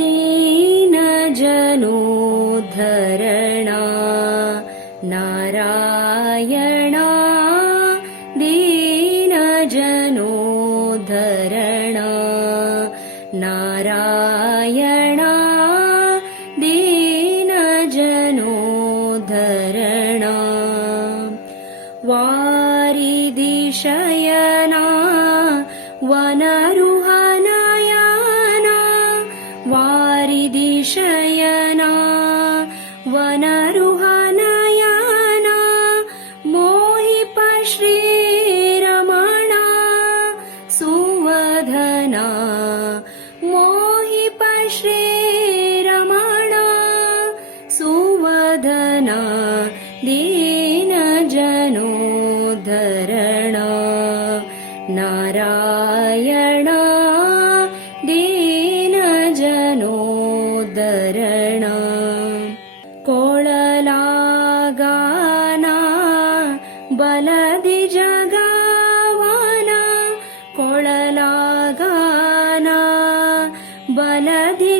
दीनजनोद्धरणा। नारायणा दीनजनोद्धरणा। नारायणा दीनजनोद्धरणा। वारिदिशयना वनरुहनयना वारिदिशयना वनरुहनयना मोहिप श्रीरमणा सुवधना मोहिप श्रीरमणा सुवदना दीनजनोद्धरणा नारायणा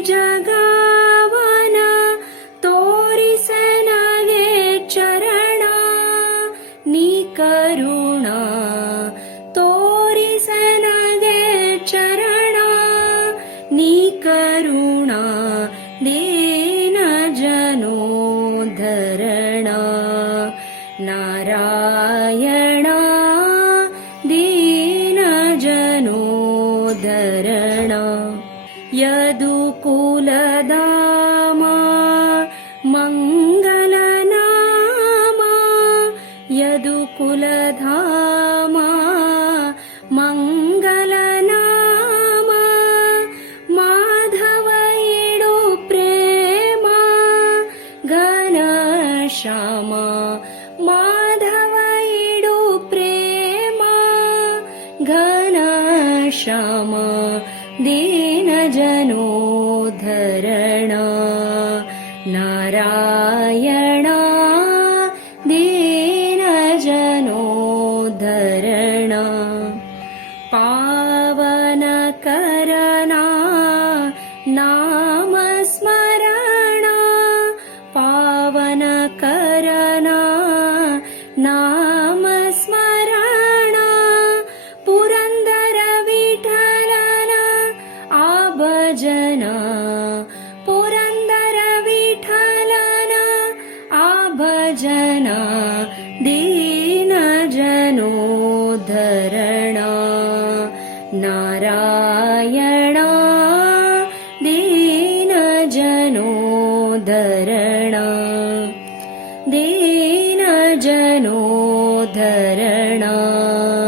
जगावाना तोरिसनगे चरण नी करुणा तोरिसनगे चरण नी करुणा दीनजनोद्धरणा नारायणा दीनजनोद्धरणा यदुकुलदामा मङ्गलनामा यदुकुलधामा मङ्गलनामा माधवयिडु प्रेम घनश्याम माधवयिडु प्रेम घनश्याम दीनजनोद्धरणा नारायणा दीनजनोद्धरणा पावनकरणा नामस्मरणा पावनकरणा नामस्मरणा पुरन्दर विठलना आभजना आभजना दीनजनोद्धरणा नारायणा दीनजनोद्धरणा दीनजनोद्धरणा दीन